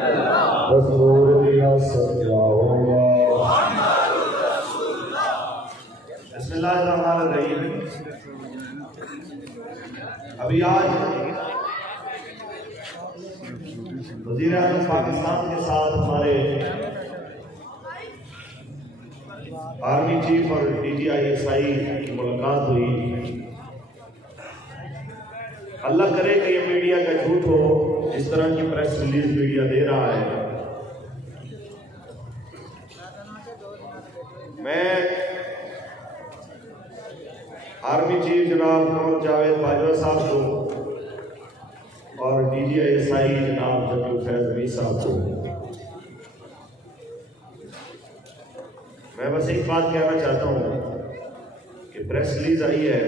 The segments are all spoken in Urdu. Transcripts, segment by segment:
رسول ریاست کیا ہوگا؟ بسم اللہ الرحمن الرحیم۔ ابھی آج وزیر اعظم پاکستان کے ساتھ ہمارے آرمی چیف اور D G I S I کی ملاقات ہوئی۔ اللہ کرے کہ یہ میڈیا کا جھوٹ ہو، اس طرح کی پریس ریلیز میڈیا دے رہا ہے۔ میں آرمی چیف جناب قمر جاوید باجوہ صاحب کو اور ڈی جی آئی ایس آئی جناب جنرل فیض علی صاحب کو میں بس ایک بات کہنا چاہتا ہوں کہ پریس ریلیز آئی ہے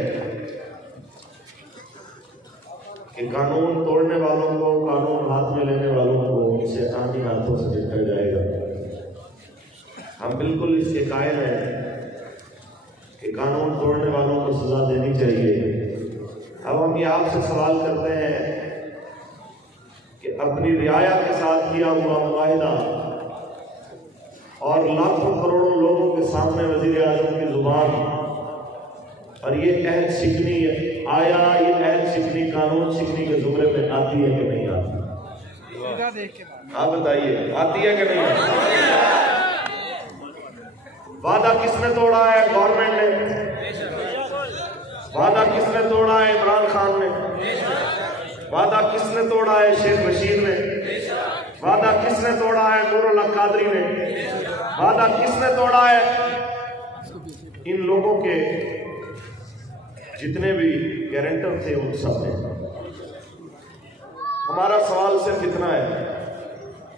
کہ قانون توڑنے والوں کو، قانون ہاتھ میں لینے والوں کو شیطانی ہاتھوں سے دیکھا جائے گا۔ ہم بالکل اس کے قائل ہیں کہ قانون توڑنے والوں کو سزا دینی چاہیے۔ اب ہم یہ آپ سے سوال کرتے ہیں کہ اپنی رعایا کے ساتھ کیا ہوا معاہدہ اور لاکھوں کروڑوں لوگوں کے سامنے وزیر اعظم کی زبان اور یہ عہد شکنی ہے، آیا یہ عہد شکنی قانون شکنی کے زمرے میں آتی ہے کہ نہیں آتی؟ آپ بتائیے، آتی ہے کہ نہیں آتی؟ وعدہ کس نے توڑا ہے؟ گورنمنٹ نے۔ وعدہ کس نے توڑا ہے؟ عمران خان نے۔ وعدہ کس نے توڑا ہے؟ شیخ رشید نے۔ وعدہ کس نے توڑا ہے؟ نور اللہ قادری نے۔ وعدہ کس نے توڑا ہے؟ ان لوگوں کے جتنے بھی گارنٹر تھے ان سب نے۔ ہمارا سوال صرف اتنا ہے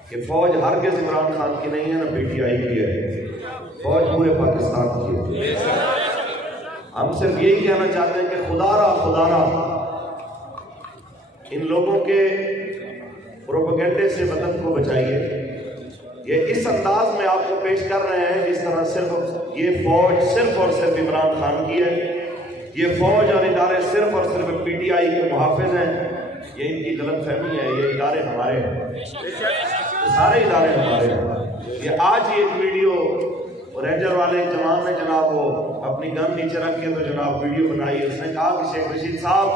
کہ فوج ہرگز عمران خان کی نہیں ہے، نہ پی ٹی آئی کی ہے، فوج پورے پاکستان کی ہے۔ ہم صرف یہی کہنا چاہتے ہیں کہ خدا را ان لوگوں کے پروپیگنڈے سے وطن کو بچائیے۔ یہ اس انداز میں آپ کو پیش کر رہے ہیں جس طرح صرف یہ فوج صرف اور صرف عمران خان کی ہے، یہ فوج اور ادارے صرف اور صرف پی ٹی آئی کے محافظ ہیں۔ یہ ان کی غلط فہمی ہے، یہ ادارے ہمارے ہیں، سارے ادارے ہمارے ہیں۔ یہ آج ہی ایک ویڈیو رینجر والے جوان نے جناب وہ اپنی گن نیچے رکھ کے تو جناب ویڈیو بنائی ہے۔ اس نے کہا کہ شیخ رشید صاحب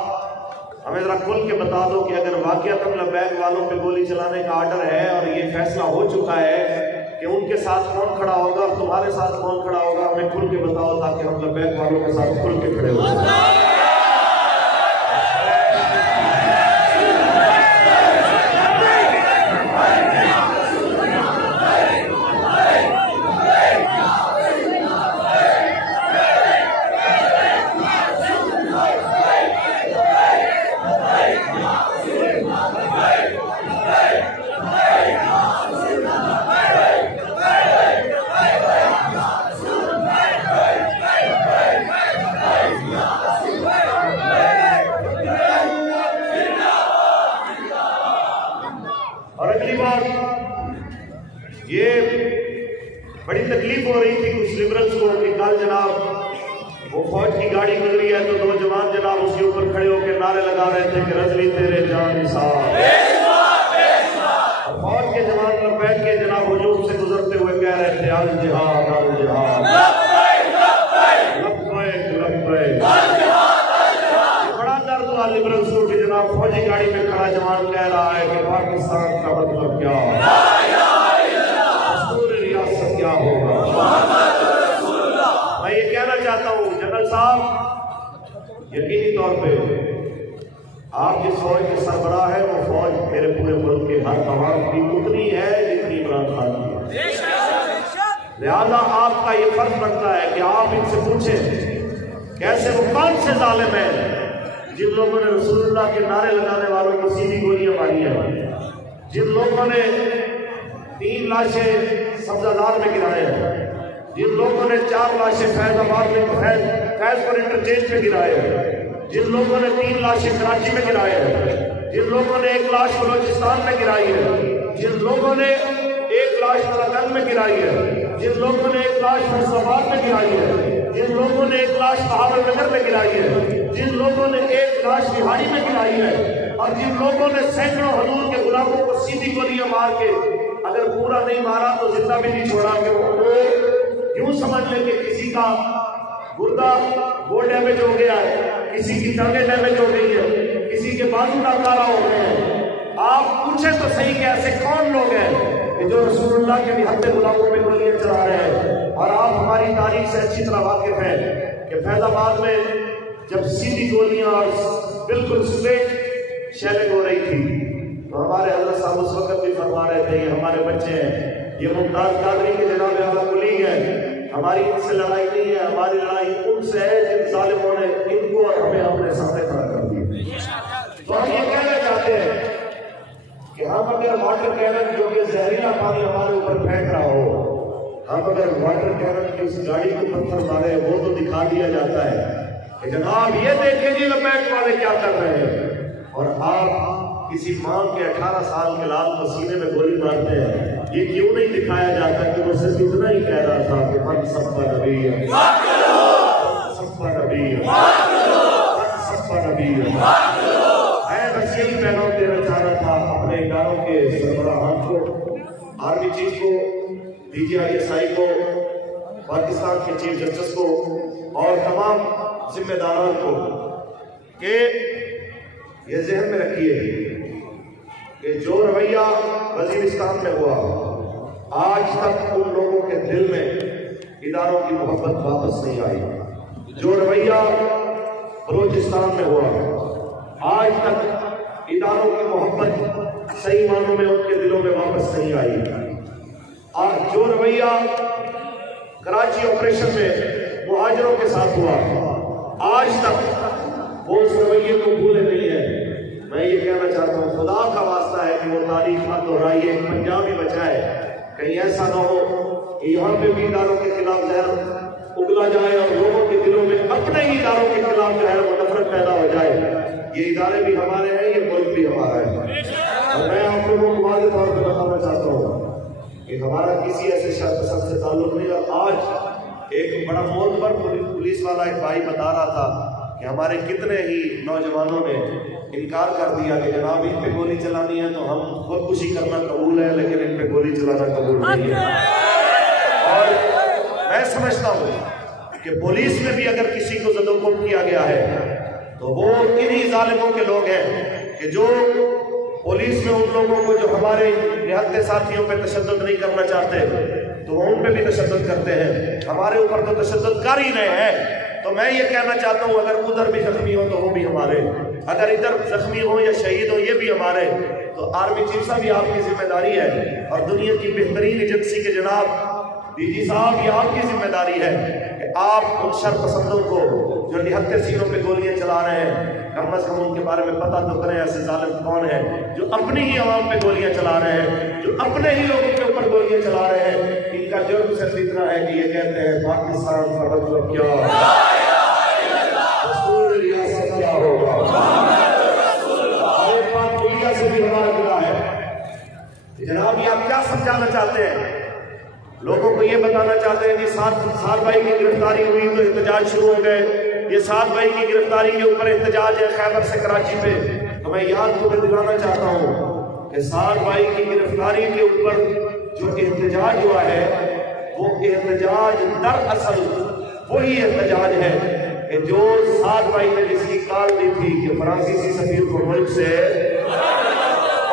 ہمیں ذرا کھل کے بتا دو کہ اگر واقعتاً لبیک والوں پہ گولی چلانے کا آرڈر ہے اور یہ فیصلہ ہو چکا ہے کہ ان کے ساتھ کون کھڑا ہوگا اور تمہارے ساتھ کون کھڑا ہوگا، ہمیں کھل کے بتاؤ تاکہ ہم لبیک والوں کے ساتھ کھل کے کھڑے ہو جائیں۔ یہ بڑی تکلیف ہو رہی تھی کچھ لبرلز کو کہ کل جناب وہ فوج کی گاڑی گزری ہے تو دو جوان جناب اس کے اوپر کھڑے ہو کے نعرے لگا رہے تھے کہ رضوی تیرے جان نثار، اور فوج کے جوان لبیک کے جناب ہجوم سے گزرتے ہوئے کہہ رہے تھے الجہاد الجہاد لبیک لبیک۔ بڑا درد ہوا لبرلز کو کہ جناب فوجی گاڑی میں کھڑا جوان کہہ رہا ہے کہ پاکستان کا مطلب کیا ہے، کیا ہوگا۔ میں یہ کہنا چاہتا ہوں جنرل صاحب، یقینی طور پہ آپ جس فوج کے سربراہ ہیں وہ فوج میرے پورے ملک کے ہر عوام کی اتنی ہے جتنی عمران خان کی ہے، لہذا آپ کا یہ فرض بنتا ہے کہ آپ ان سے پوچھیں کیسے وہ کون سے ظالم ہیں جن لوگوں نے رسول اللہ کے نعرے لگانے والوں کو سیدھی گولیاں ماری ہیں، جن لوگوں نے 3 لاشیں سبزادار میں گرائے ہیں، جن لوگوں نے 4 لاشیں فیض آباد میں فیض پر انٹرچینج میں گرائے ہیں، جن لوگوں نے 3 لاشیں کراچی میں گرائے ہیں، جن لوگوں نے 1 لاش بلوچستان میں گرائی ہے، جن لوگوں نے 1 لاش مراکند میں گرائی ہے، جن لوگوں نے 1 لاش فیصل آباد میں گرائی ہے، جن لوگوں نے 1 لاش بہاول نگر میں گرائی ہے، جن لوگوں نے 1 لاش بہاڑی میں گرائی ہے، اور جن لوگوں نے سینکڑوں حضور کے غلاموں کو سیدھی گولیاں مار کے اگر پورا نہیں مارا تو زندہ بھی نہیں چھوڑا کہ وہ یوں سمجھ لیں کہ کسی کا گردہ وہ ڈیمیج ہو گیا ہے، کسی کی ٹانگیں ڈیمیج ہو گئی ہے، کسی کے بازو ناکارہ ہو گئے ہیں۔ آپ پوچھیں تو صحیح کہ ایسے کون لوگ ہیں کہ جو رسول اللہ کے نہتے غلاموں پہ گولیاں چلا رہے ہیں؟ اور آپ ہماری تاریخ سے اچھی طرح واقف ہیں کہ فیض آباد میں جب سیدھی گولیاں اور بالکل اسٹریٹ شیلنگ ہو رہی تھی تو ہمارے حضرت صاحب اس وقت بھی فرما رہے تھے یہ ہمارے بچے ہیں، یہ ممتاز قادری کے جناب اعلیٰ کلیگ ہے، ہماری ان سے لڑائی نہیں ہے، ہماری لڑائی ان سے ہے جن ظالموں نے ان کو اور ہمیں اپنے سامنے کھڑا کر دیا۔ تو ہم یہ کہنا چاہتے ہیں کہ ہم اگر واٹر کینن جو کہ زہریلا پانی ہمارے اوپر پھینک رہا ہو، ہم اگر واٹر کینن کی اس گاڑی کو پتھر مارے وہ تو دکھا دیا جاتا ہے کہ جناب یہ دیکھیں جی لپیٹ والے کیا کر رہے ہیں، اور آپ کسی ماں کے 18 سال کے لال پسینے میں گولی مارتے ہیں، یہ کیوں نہیں دکھایا جاتا کہ وہ صرف اتنا ہی کہہ رہا تھا کہ من سب نبی ہے، سب نبی ہے، سب نبی ہے۔ میں بس یہی پیغام دینا چاہ رہا تھا اپنے اداروں کے سربراہان کو، آرمی چیف کو، D G I S I کو، پاکستان کے چیف جسٹس کو اور تمام ذمہ داران کو کہ یہ ذہن میں رکھیے کہ جو رویہ وزیرستان میں ہوا آج تک ان لوگوں کے دل میں اداروں کی محبت واپس نہیں آئی، جو رویہ بلوچستان میں ہوا آج تک اداروں کی محبت صحیح معنوں میں ان کے دلوں میں واپس نہیں آئی، اور جو رویہ کراچی آپریشن میں مہاجروں کے ساتھ ہوا آج تک وہ اس رویے کو بھولے نہیں ہے۔ میں یہ کہنا چاہتا ہوں خدا کا واسطہ ہے کہ وہ تاریخ مت دہرائیے، پنجاب ہی بچائے، کہیں ایسا نہ ہو کہ یہاں پہ بھی اداروں کے خلاف زہر اگلا جائے اور لوگوں کے دلوں میں اپنے ہی اداروں کے خلاف جو ہے وہ نفرت پیدا ہو جائے۔ یہ ادارے بھی ہمارے ہیں، یہ ملک بھی ہمارا ہے، اور میں آپ لوگوں کو واضح طور پہ بتانا چاہتا ہوں کہ ہمارا کسی ایسے شخص سے تعلق نہیں ہے۔ آج ایک بڑا معتبر پولیس والا ایک بھائی بتا رہا تھا کہ ہمارے کتنے ہی نوجوانوں نے انکار کر دیا کہ جناب ان پہ گولی چلانی ہے تو ہم خودکشی کرنا قبول ہے لیکن ان پہ گولی چلانا قبول نہیں ہے۔ اور میں سمجھتا ہوں کہ پولیس میں بھی اگر کسی کو زد و کوب کیا گیا ہے تو وہ انہی ظالموں کے لوگ ہیں کہ جو پولیس میں ان لوگوں کو جو ہمارے نہتے ساتھیوں پہ تشدد نہیں کرنا چاہتے تو وہ ان پہ بھی تشدد کرتے ہیں، ہمارے اوپر تو تشدد کر ہی رہے ہیں۔ تو میں یہ کہنا چاہتا ہوں اگر ادھر بھی زخمی ہو تو وہ بھی ہمارے، اگر ادھر زخمی ہو یا شہید ہو یہ بھی ہمارے۔ تو آرمی چیف صاحب یہ آپ کی ذمہ داری ہے، اور دنیا کی بہترین ایجنسی کے جناب ڈی جی صاحب یہ آپ کی ذمہ داری ہے کہ آپ ان شر پسندوں کو جو نہتے سینوں پہ گولیاں چلا رہے ہیں کم از کم ان کے بارے میں پتہ تو کریں ایسے ظالم کون ہیں جو اپنی ہی عوام پہ گولیاں چلا رہے ہیں، جو اپنے ہی لوگوں کے اوپر گولیاں چلا رہے ہیں۔ ان کا جرم صرف اتنا ہے کہ یہ کہتے ہیں پاکستان کا مطلب کیا، رسول ریاست کیا ہوگا، ہمارے پاس دنیا سے بھی ہمارا ملا ہے۔ جناب یہ آپ کیا سمجھانا چاہتے ہیں؟ لوگوں کو یہ بتانا چاہتے ہیں کہ 7 بھائی کی گرفتاری ہوئی تو احتجاج شروع ہو گئے، یہ 7 بھائی کی گرفتاری کے اوپر احتجاج ہے خیبر سے کراچی پہ۔ تو میں یاد تمہیں دلانا چاہتا ہوں کہ 7 بھائی کی گرفتاری کے اوپر جو احتجاج ہوا ہے وہ احتجاج دراصل وہی احتجاج ہے کہ جو 7 بھائی نے جس کی کال دی تھی کہ فرانسیسی سفیر کو ملک سے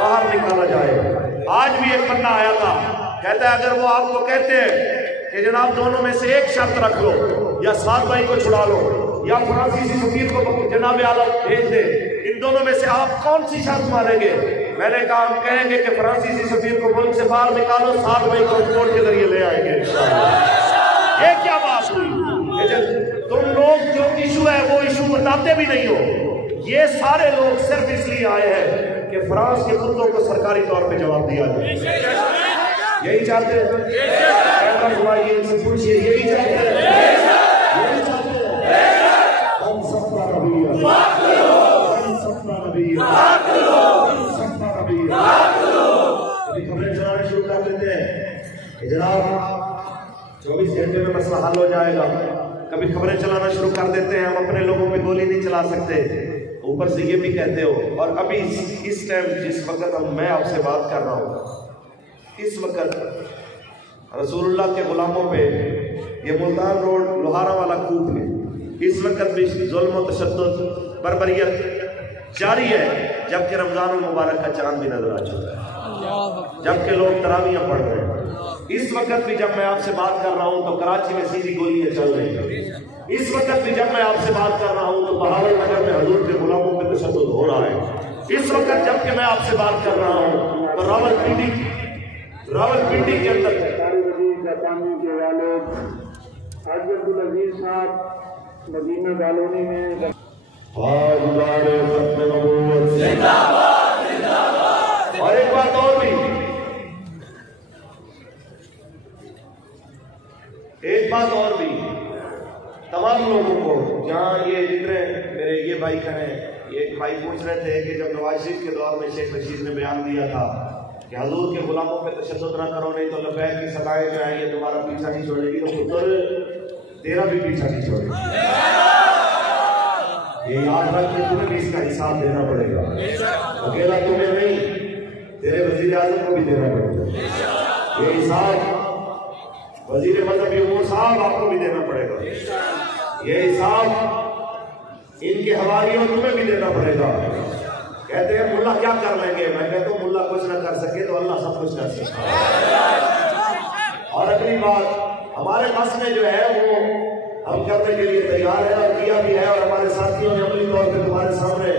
باہر نکالا جائے۔ آج بھی ایک بندہ آیا تھا کہتا ہے اگر وہ آپ کو کہتے ہیں کہ جناب دونوں میں سے ایک شرط رکھ لو، یا 7 بھائی کو چھڑا لو یا فرانسیسی سفیر کو جناب اعلیٰ بھیج دے، ان دونوں میں سے آپ کون سی شرط مانیں گے؟ میں نے کہا ہم کہیں گے کہ فرانسیسی سفیر کو ملک سے باہر نکالو، 7 بھائی کو کوڑ کے ذریعے لے آئیں گے انشاءاللہ۔ یہ کیا بات ہوئی کہ تم لوگ جو ایشو ہے وہ ایشو بتاتے بھی نہیں ہو؟ یہ سارے لوگ صرف اس لیے آئے ہیں کہ فرانس کے کتوں کو سرکاری طور پہ جواب دیا جائے۔ یہی چاہتے ہیں؟ ان سے پوچھئے یہی چاہتے ہیں؟ یہی چاہتے ہیں؟ ہم سب کا نبی ہے، ہم سب کا نبی ہے، ہم سب کا نبی ہے۔ کبھی خبریں چلانا شروع کر دیتے ہیں کہ جناب 24 گھنٹے میں مسئلہ حل ہو جائے گا، کبھی خبریں چلانا شروع کر دیتے ہیں ہم اپنے لوگوں پہ گولی نہیں چلا سکتے۔ اوپر سے یہ بھی کہتے ہو، اور ابھی اس ٹائم جس وقت میں آپ سے بات کر رہا ہوں، اس وقت رسول اللہ کے غلاموں پہ یہ ملتان روڈ لوہارا والا کوپ ہے، اس وقت بھی ظلم و تشدد بربریت جاری ہے، جبکہ رمضان المبارک کا چاند بھی نظر آ چکا ہے، جبکہ لوگ تراویاں پڑھ رہے ہیں۔ اس وقت بھی جب میں آپ سے بات کر رہا ہوں تو کراچی میں سیدھی گولیاں چل رہی ہیں، اس وقت بھی جب میں آپ سے بات کر رہا ہوں تو بہاول نگر میں حضور کے غلاموں پہ تشدد ہو رہا ہے، اس وقت جب کہ میں آپ سے بات کر رہا ہوں تو راولپنڈی کے اندر جاپانی کے والد حاجی عبدالعزیز صاحب مدینہ کالونی میں تاجدار ختم نبوت زندہ باد زندہ باد۔ اور ایک بات اور بھی، تمام لوگوں کو جہاں یہ جتنے میرے یہ بھائی کھڑے ہیں، یہ ایک بھائی پوچھ رہے تھے کہ جب نواز شریف کے دور میں شیخ رشید نے بیان دیا تھا کہ حضور کے غلاموں پہ تشدد نہ کرو نہیں تو لبیک کی صدائیں جو ہیں یہ تمہارا پیچھا نہیں چھوڑے گی، تو پتر تیرا بھی پیچھا نہیں چھوڑے گی، یہ یاد رکھ کے تمہیں بھی اس کا حساب دینا پڑے گا، اکیلا تمہیں نہیں تیرے وزیر اعظم کو بھی دینا پڑے گا، یہ حساب وزیر مذہبی امور صاحب آپ کو بھی دینا پڑے گا، یہ حساب ان کے حواریوں تمہیں بھی دینا پڑے گا۔ کہتے ہیں ملا کیا کر لیں گے، میں کہتا ہوں ملا کچھ نہ کر سکے تو اللہ سب کچھ کر سکے۔ اور اگلی بات، ہمارے بس میں جو ہے وہ ہم کرنے کے لیے تیار ہے اور کیا بھی ہے، اور ہمارے ساتھیوں نے عملی طور پہ تمہارے سامنے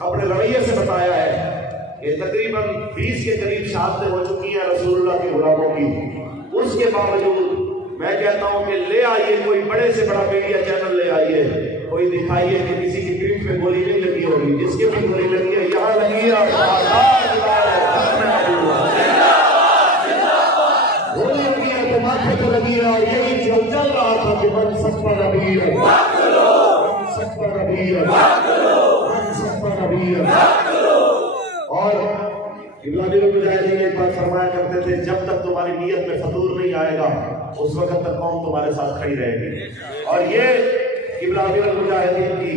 اپنے رویے سے بتایا ہے کہ تقریباً 20 کے قریب شہادتیں ہو چکی ہیں رسول اللہ کے غلاموں کی، اس کے باوجود میں کہتا ہوں کہ لے آئیے کوئی بڑے سے بڑا میڈیا چینل لے آئیے، کوئی دکھائیے کہ کسی کی پیٹھ پہ گولی نہیں لگی ہوگی، جس کے بھی گولی لگی ہے یہاں لگی ہے، گولی لگی ہے تو ماتھے پہ لگی ہے، اور یہی چل رہا تھا کہ من سب پر نبی ہے، من سب پر نبی ہے، من سب پر نبی ہے۔ اور ابراہیم المجاہدین ایک بات فرمایا کرتے تھے، جب تک تمہاری نیت میں فطور نہیں آئے گا اس وقت تک قوم تمہارے ساتھ کھڑی رہے گی، اور یہ ابراہیم المجاہدین کی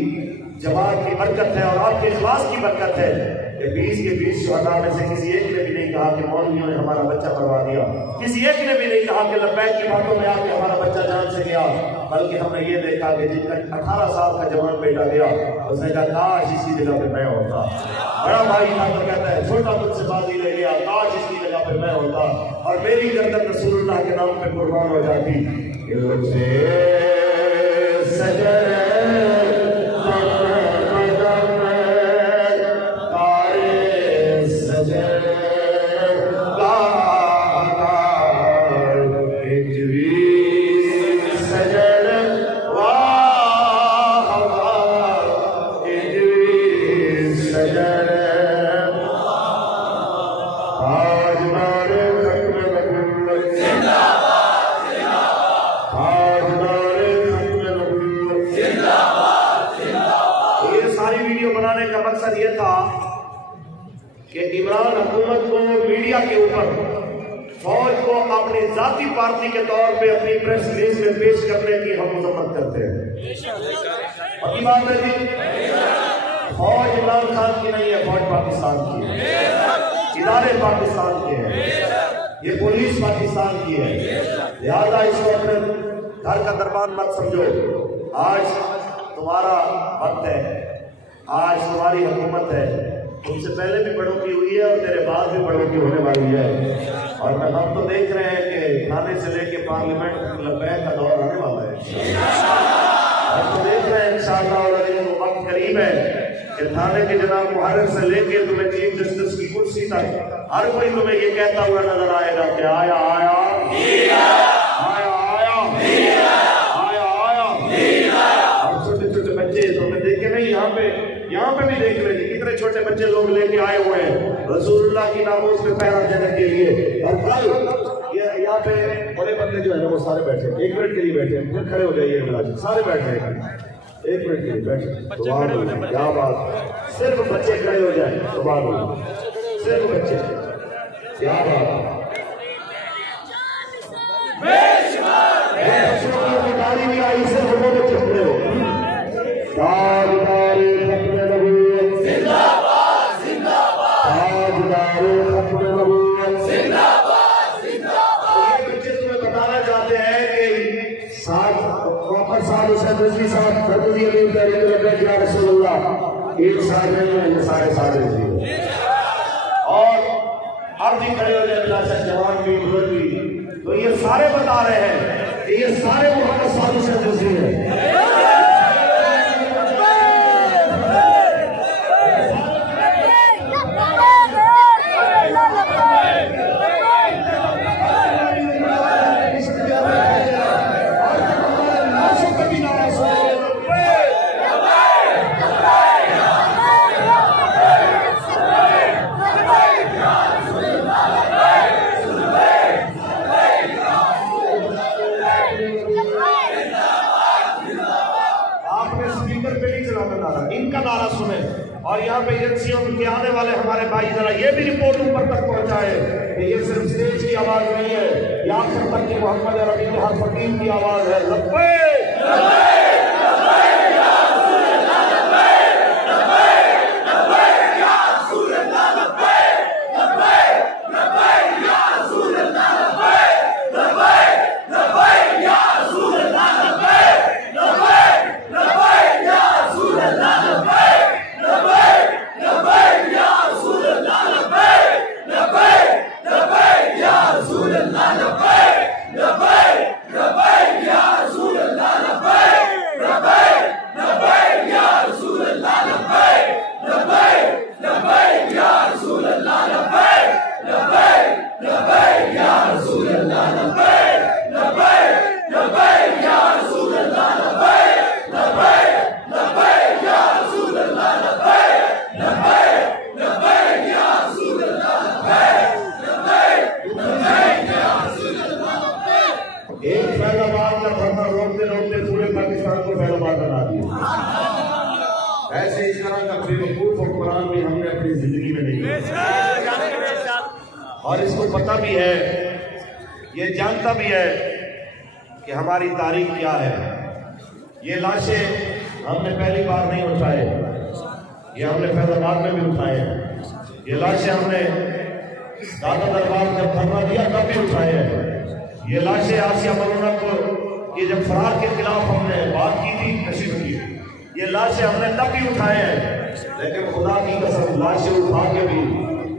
جماعت کی برکت ہے اور آپ کے اخلاص کی برکت ہے کہ 20 کے 20 شہداء میں سے کسی ایک نے بھی نہیں کہا کہ مولویوں نے ہمارا بچہ مروا دیا، کسی ایک نے بھی نہیں کہا کہ لبیک کی باتوں میں آ کے ہمارا بچہ جان سے گیا، بلکہ ہم نے یہ دیکھا کہ جن کا 18 سال کا جوان بیٹا گیا اس نے کہا کاش اس کی جگہ پہ میں ہوتا، بڑا بھائی تھا تو کہتا ہے چھوٹا مجھ سے بازی لے گیا، کاش اس کی جگہ پہ میں ہوتا اور میری گردن رسول اللہ کے نام پہ قربان ہو جاتی۔ فوج کو اپنی ذاتی پارٹی کے طور پہ اپنی پریس ریلیز میں پیش کرنے کی ہم مذمت کرتے ہیں، پکی بات ہے جی، فوج عمران خان کی نہیں ہے، فوج پاکستان کی ہے، ادارے پاکستان کے ہیں، یہ پولیس پاکستان کی ہے، لہذا اس کو اپنے گھر کا دربان مت سمجھو، آج تمہارا وقت ہے، آج تمہاری حکومت ہے، تم سے پہلے بھی بڑھوتری ہوئی ہے اور تیرے بعد بھی بڑھوتری ہونے والی ہے، اور ہم تو دیکھ رہے ہیں کہ تھانے سے لے کے پارلیمنٹ لبیک کا دور آنے والا ہے، ہم تو دیکھ رہے ہیں انشاءاللہ وقت قریب ہے کہ تھانے کے جناب محرر سے لے کے تمہیں چیف جسٹس کی کرسی تک ہر کوئی تمہیں یہ کہتا ہوا نظر آئے گا کہ آیا آیا آیا آیا آیا آیا، اور چھوٹے چھوٹے بچے تمہیں دیکھے نہیں، یہاں پہ بھی دیکھ رہے ہیں کتنے چھوٹے بچے لوگ لے کے آئے ہوئے ہیں رسول اللہ کی ناموس پہ پہرا دینے کے لیے، اور یہاں پہ بڑے بندے جو ہیں وہ سارے بیٹھے ہیں، 1 منٹ کے لیے بیٹھے ہیں، پھر کھڑے ہو جائیے ملازم، سارے بیٹھے ہیں 1 منٹ کے لیے بیٹھے، کیا بات، صرف بچے کھڑے ہو جائیں، سبحان اللہ، صرف بچے، کیا بات، گاڑی بھی آئی، صرف وہ بچے کھڑے ہو، تاجدار ختم نبوت حسن رضوی صاحب مرکزی امیر تحریک لبیک یا رسول اللہ، ایک ساتھ نہیں ہے، یہ سارے ساتھ رضوی اور اب بھی کھڑے ہو جائے بلا شک جوان بھی بزرگ بھی، تو یہ سارے بتا رہے ہیں کہ یہ سارے محمد صادق سے رضوی ہیں۔ اور یہاں پہ ایجنسیوں کے آنے والے ہمارے بھائی ذرا یہ بھی رپورٹ اوپر تک پہنچائے کہ یہ صرف اسٹیج کی آواز نہیں ہے، یہ آخر تک کہ محمد عربی کے ہر فقیر کی آواز ہے۔ لبیک اور اس کو پتہ بھی ہے، یہ جانتا بھی ہے کہ ہماری تاریخ کیا ہے۔ یہ لاشیں ہم نے پہلی بار نہیں اٹھائے، یہ ہم نے فیض آباد میں بھی اٹھائے ہیں، یہ لاشیں ہم نے دادا دربار جب دھرنا دیا تب بھی اٹھائے ہیں، یہ لاشیں آسیہ ملونہ کو یہ جب فرار کے خلاف ہم نے بات کی تھی تشریف کی، یہ لاشیں ہم نے تب بھی اٹھائے ہیں، لیکن خدا کی قسم لاشیں اٹھا کے بھی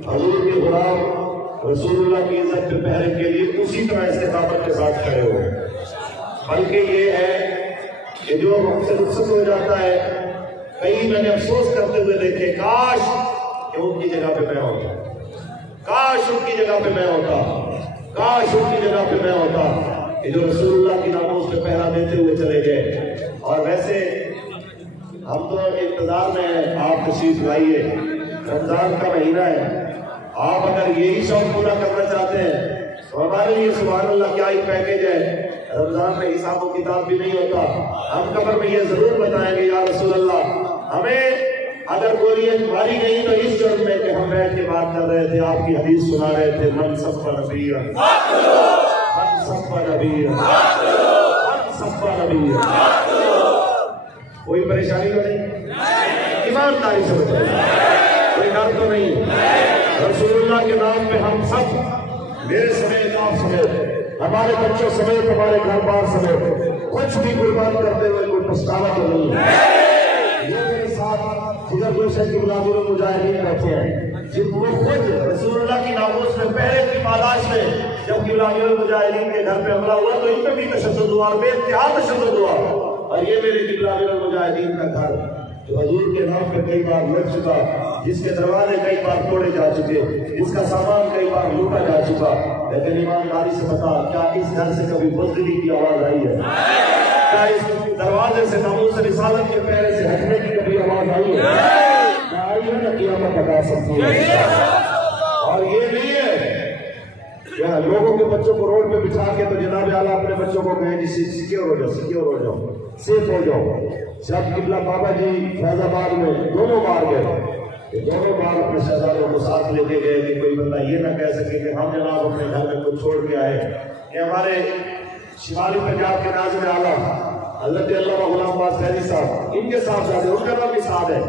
حضور کے غلام رسول اللہ کی عزت پہ پہرے کے لیے اسی طرح استقامت کے ساتھ کھڑے ہوئے۔ بلکہ یہ ہے کہ جو ہم سے رخصت ہو جاتا ہے، کئی میں نے افسوس کرتے ہوئے دیکھے، کاش کہ ان کی جگہ پہ میں ہوتا، کاش ان کی جگہ پہ میں ہوتا، کاش ان کی جگہ پہ میں ہوتا کہ جو رسول اللہ کی ناموس پہ پہرا دیتے ہوئے چلے گئے۔ اور ویسے ہم تو انتظار میں ہیں، آپ تشریف لائیے، رمضان کا مہینہ ہے، آپ اگر یہی شوق پورا کرنا چاہتے ہیں تو ہمارے لیے سبحان اللہ کیا ہی پیکیج ہے۔ رمضان میں حساب و کتاب بھی نہیں ہوتا، ہم قبر میں یہ ضرور بتائیں گے یا رسول اللہ ہمیں اگر گولیاں ماری گئی تو اس جرم میں کہ ہم بیٹھ کے بات کر رہے تھے، آپ کی حدیث سنا رہے تھے، من صف نبیر من صف نبیر من صف نبیر۔ کوئی پریشانی تو نہیں؟ ایمانداری سے بتائیے، کوئی ڈر تو نہیں؟ رسول اللہ کے نام پہ ہم سب، میرے سمیت آپ سمیت، ہمارے بچوں سمیت، ہمارے گھر بار سمیت کچھ بھی قربان کرتے ہوئے کوئی پچھتاوا تو نہیں ہے۔ یہ میرے ساتھ جگر گلشن کی غلاموں مجاہدین بیٹھے ہیں جن وہ خود رسول اللہ کی ناموس میں پہرے کی پاداش میں جب غلاموں مجاہدین کے گھر پہ حملہ ہوا تو ان پہ بھی تشدد ہوا، بے انتہا تشدد ہوا۔ اور یہ میرے غلاموں مجاہدین کا گھر جو حضور کے نام پہ کئی بار لڑ چکا، جس کے دروازے کئی بار توڑے جا چکے، جس کا سامان کئی بار لوٹا جا چکا، لیکن ایمانداری سے بتا کیا اس گھر سے کبھی بزدلی کی آواز آئی ہے؟ کیا اس دروازے سے ناموس رسالت کے پہرے سے ہٹنے کی کبھی آواز آئی ہے؟ نہ آئی ہے نہ قیامت بتا سکتی ہے۔ اور یہ نہیں ہے کہ لوگوں کے بچوں کو روڈ پہ بٹھا کے تو جناب اعلیٰ اپنے بچوں کو کہیں جی سیکیور ہو جاؤ، سیکیور ہو جاؤ، سیف ہو جاؤ۔ جب قبلہ بابا جی فیض آباد میں دونوں بار گئے، دونوں بار اپنے شہزادوں کو ساتھ لے کے گئے کہ کوئی بندہ یہ نہ کہہ سکے کہ ہم جناب اپنے گھر میں کچھ چھوڑ کے آئے۔ یہ ہمارے شمالی پنجاب کے ناظم اعلیٰ حضرت علامہ غلام عباس فیضی صاحب، ان کے صاحبزادے، ان کا نام بھی صاحب ہے،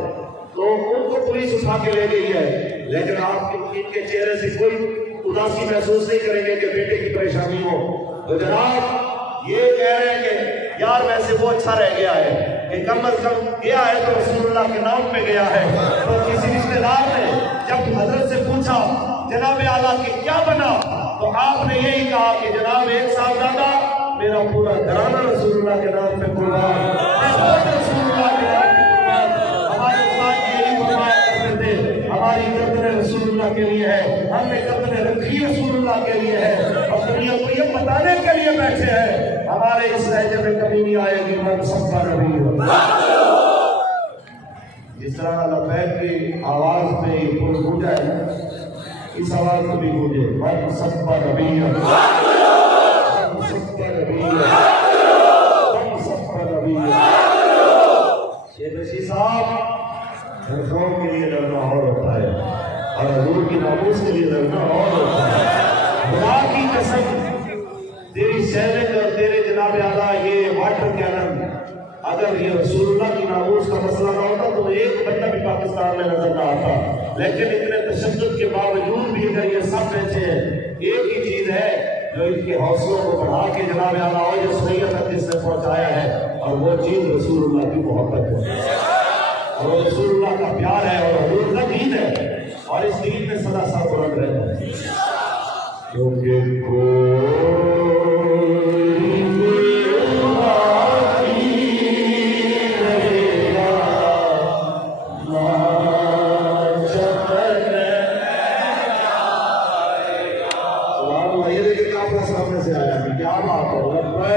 تو ان کو پولیس اٹھا کے لے گئی ہے، لیکن آپ ان کے چہرے سے کوئی اداسی محسوس نہیں کریں گے کہ بیٹے کی پریشانی ہو۔ تو جناب یہ کہہ رہے ہیں کہ یار ویسے وہ اچھا رہ گیا ہے کہ کم از کم گیا ہے تو رسول اللہ کے نام پہ گیا ہے. تو کسی رشتے دار نے جب حضرت سے پوچھا جناب اعلیٰ کہ کیا بنا تو آپ نے یہی کہا کہ جناب ایک سال زیادہ میرا پورا گھرانہ رسول اللہ کے نام پہ قربان. رسول اللہ کے نام پہ قربان. ہمارے استاد یہی فرمایا کرتے تھے ہماری گردنیں رسول اللہ کے لیے ہے, ہم نے گردنیں رکھی رسول اللہ کے لیے ہے, اور دنیا کو یہ بتانے کے لیے بیٹھے ہیں ہمارے اس لہجے میں کمی نہیں آئے گی. من صفا نبی جس طرح لبیک کی آواز میں پور گونجا ہے اس آواز میں بھی گونجے. من صفا نبی من صفا نبی من صفا نبی. یہ رشید صاحب قوم کے لیے لڑنا اور ہوتا ہے اور حضور کی ناموس کے لیے لڑنا اور ہوتا ہے. خدا کی قسم تیری سینک اور تیرے جناب اعلیٰ یہ واٹر کینن اگر یہ رسول اللہ کی ناموس کا مسئلہ نہ ہوتا تو ایک بندہ بھی پاکستان میں نظر نہ آتا. لیکن اتنے تشدد کے باوجود بھی اگر یہ سب بیٹھے ہیں ایک ہی چیز ہے جو ان کے حوصلوں کو بڑھا کے جناب اعلیٰ اور جو سنیت تک جس نے پہنچایا ہے اور وہ چیز رسول اللہ کی محبت ہے اور رسول اللہ کا پیار ہے اور حضور کا دین ہے اور اس دین میں سدا سربلند رہتا ہے. کیونکہ کوئی سامنے سے آیا کہ کیا بات ہے.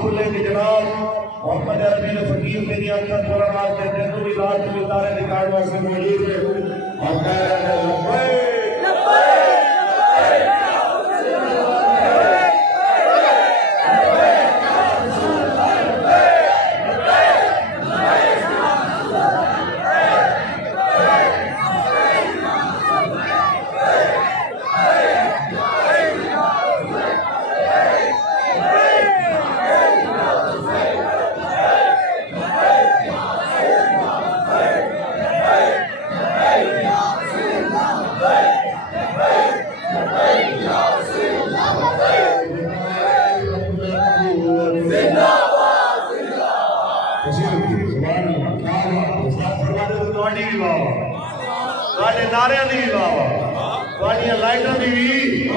کھلے کہ جناب محمد عربی نے فقیر میری آنکھیں تھوڑا مار کہتے ہیں تو بھی رات میں تارے دکھاڑ واسطے موجود ہے اور کہہ رہے ہیں لبیک نعرے دی لائٹوں دی